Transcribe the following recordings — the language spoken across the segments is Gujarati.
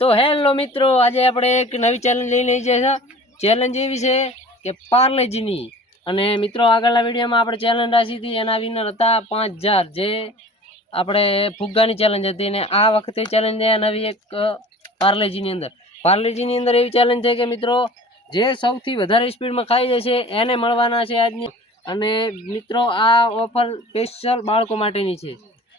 તો હેલો મિત્રો, આજે આપણે એક નવી ચેલેન્જ લઈને આવી છે. ચેલેન્જ એવી છે કે પાર્લેજીની. અને મિત્રો આગળના વિડીયોમાં આપણે ચેલેન્જ રાખી હતી, એના વિનર હતા 5000, જે આપણે ફુગ્ગાની ચેલેન્જ હતી. અને આ વખતે ચેલેન્જ નવી એક પાર્લેજીની અંદર એવી ચેલેન્જ છે કે મિત્રો જે સૌથી વધારે સ્પીડમાં ખાઈ જાય છે એને મળવાના છે આજની. અને મિત્રો આ ઓફર સ્પેશિયલ બાળકો માટેની છે.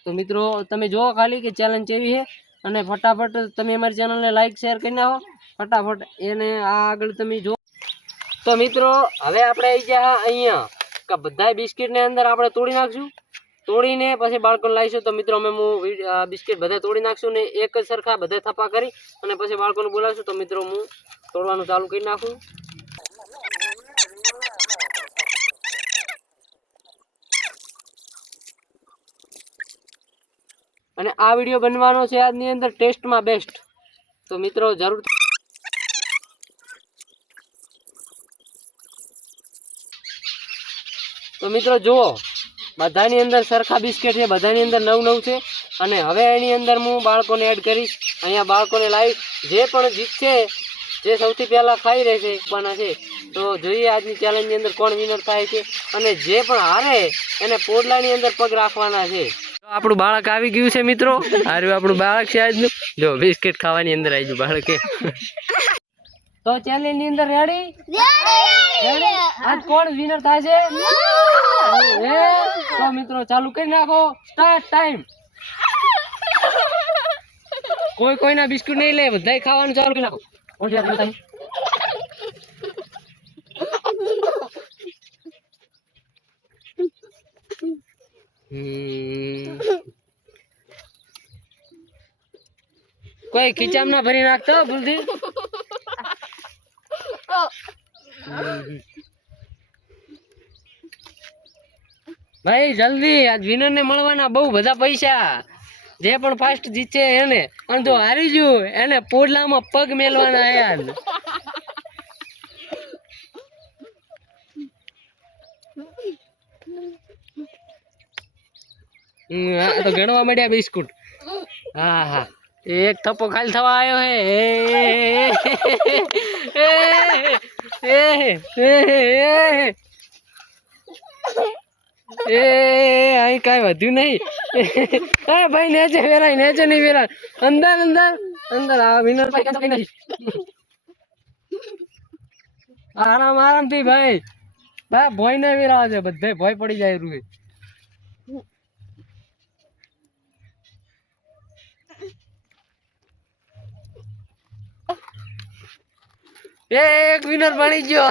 તો મિત્રો તમે જુઓ ખાલી કે ચેલેન્જ કેવી છે. અને ફટાફટ તમે અમારી ચેનલને લાઈક શેર કરી નાખો ફટાફટ. એને આ આગળ તમે જો. તો મિત્રો હવે આપણે આવી ગયા અહીંયા કે બધા બિસ્કિટને અંદર આપણે તોડી નાખશું. તોડીને પછી બાળકોને લાવીશું. તો મિત્રો અમે હું બિસ્કિટ બધા તોડી નાખશું ને એક જ સરખા બધા થપ્પા કરી અને પછી બાળકોને બોલાવીશું. તો મિત્રો હું તોડવાનું ચાલુ કરી નાખું. અને આ વિડીયો બનવાનો છે આજની અંદર ટેસ્ટમાં બેસ્ટ. તો મિત્રો જરૂર. તો મિત્રો જુઓ, બધાની અંદર સરખા બિસ્કિટ છે, બધાની અંદર 9 છે. અને હવે એની અંદર હું બાળકોને એડ કરીશ. અહીંયા બાળકોને લાવીશ. જે પણ જીતશે, જે સૌથી પહેલાં ખાઈ રહેશે બના છે. તો જોઈએ આજની ચેલેન્જની અંદર કોણ વિનર થાય છે. અને જે પણ હારે એને પોડલાની અંદર પગ રાખવાના છે. આપણું બાળક આવી ગયું છે મિત્રો. હારું આપણું બાળક છે આજનું. જો બિસ્કિટ ખાવાની અંદર આવી ગયું બાળકે. તો ચેલેન્જ ની અંદર રેડી? આજ કોણ વિનર થાય છે? તો મિત્રો ચાલુ કરી નાખો. Start time. કોઈના બિસ્કિટ નહીં લે, બધા ખાવાનું ચાલુ કરી નાખો. કોઈ ખીચામ ના ભરી નાખતો ભૂલથી. ભાઈ જલ્દી, આજ વિનર ને મળવાના બહુ બધા પૈસા. જે પણ ફાસ્ટ જીતશે એને, અને જો હારી ગયું એને પોડલામાં પગ મેલવાના યાર. તો ગણવા મળ્યા બિસ્કુટ. હા હા, એક થપ્પો ખાલી થવા આવ્યો હે. અહીં કઈ વધ્યું નહીં. ભાઈ નેચે વેરાય, નેચે નહીં વેરાય. અંદર અંદર અંદર આ વિનર આરામ આરામથી ભાઈ. ભોય ને વેરાવા છે, બધે ભોય પડી જાય રૂએ. એક વિનર બની ગયો.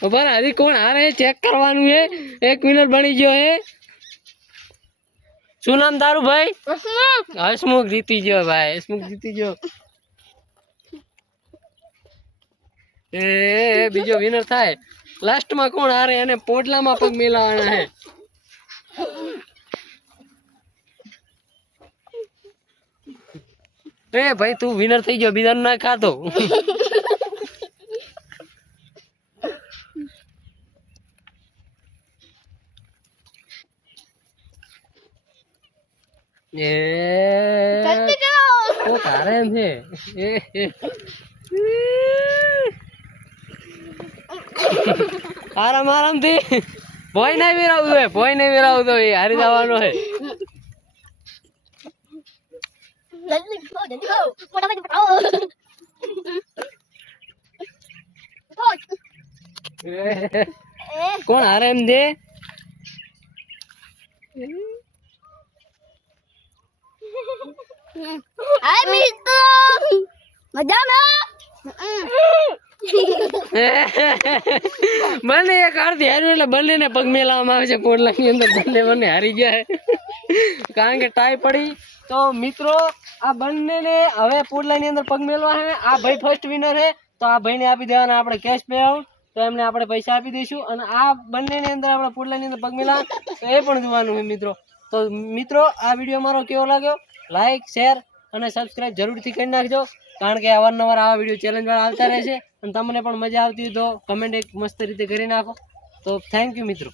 ખબર હજી કોણ હારે ચેક કરવાનું છે. એક વિનર બની ગયો હે. શું નામ તારું ભાઈ? હસમુખ જીતી ગયો ભાઈ. હસમુખ જીતી ગયો. એ બીજો વિનર થાય. લાસ્ટમાં કોણ હારે એને પોટલામાં પગ મિલાવાના હે. એ ભાઈ તું વિનર થઈ ગયો, બીજાનું ના ખાતો. આરામ આરામથી. ભોય નહીં વેરાવતો, ભોય નહીં વેરાવતો. એ હારી જવાનો હે. કોણ હારે એમ દે? બંને એક હારથી હાર્યું એટલે બંને ને પગ મેલાવવામાં આવે છે પોડલાની અંદર. બંને હારી ગયા કારણ કે ટાઈ પડી. તો મિત્રો આ બંને ને હવે પોડલાની અંદર પગ મેલવા છે. આ ભાઈ ફર્સ્ટ વિનર છે, તો આ ભાઈને આપી દેવાના આપણે કેશ પે આઉટ. તો એમને આપણે પૈસા આપી દઈશું. અને આ બંનેની અંદર આપણે પોડલાની અંદર પગ મેલા તો એ પણ જોવાનું છે મિત્રો. તો મિત્રો આ વિડીયો મારો કેવો લાગ્યો, લાઈક શેર અને સબસ્ક્રાઈબ જરૂરથી કરી નાખજો. કારણ કે અવારનવાર આવા વિડીયો ચેલેન્જ વાળા આવતા રહેશે. અને તમને પણ મજા આવતી હોય તો કમેન્ટ એક મસ્ત રીતે કરી નાખો. તો થેન્ક યુ મિત્રો.